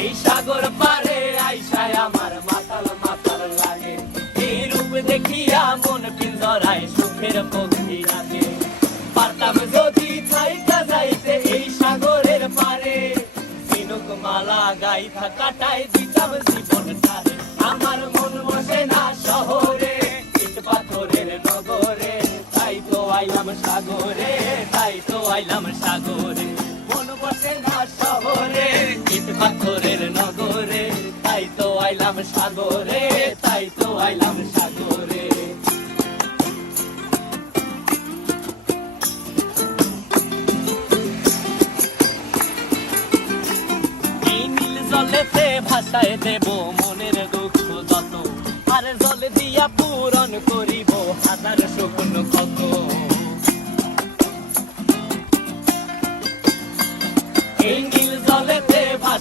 এই সাগর পারে আইসায় আমার মাতাল মাতাল লাগে, এই রূপ দেখিয়া মন পিঞ্জরায় সুখের পক্ষী লাগে। পারতাম যদি থাইকা যাইতে এই সাগরের পারে, ঝিনুক মালা গাইথা কাটায় দিতাম জীবনটারে। আমার মন বসে না শহরে, ইট পাথরের নগরে, তাই তো আইলাম সাগরে, তাই তো আইলাম সাগরে। মন বসে না শহরে, ইট পাথরের নগরে, তাই তো আইলাম সাগরে, তাই তো আইলাম সাগরে। এই নীল জলেতে ভাসায় দেব মনের দুঃখ যত, আর জল দিয়া পূরণ করিব হাজার স্বপ্ন কত। এই নীল জলেতে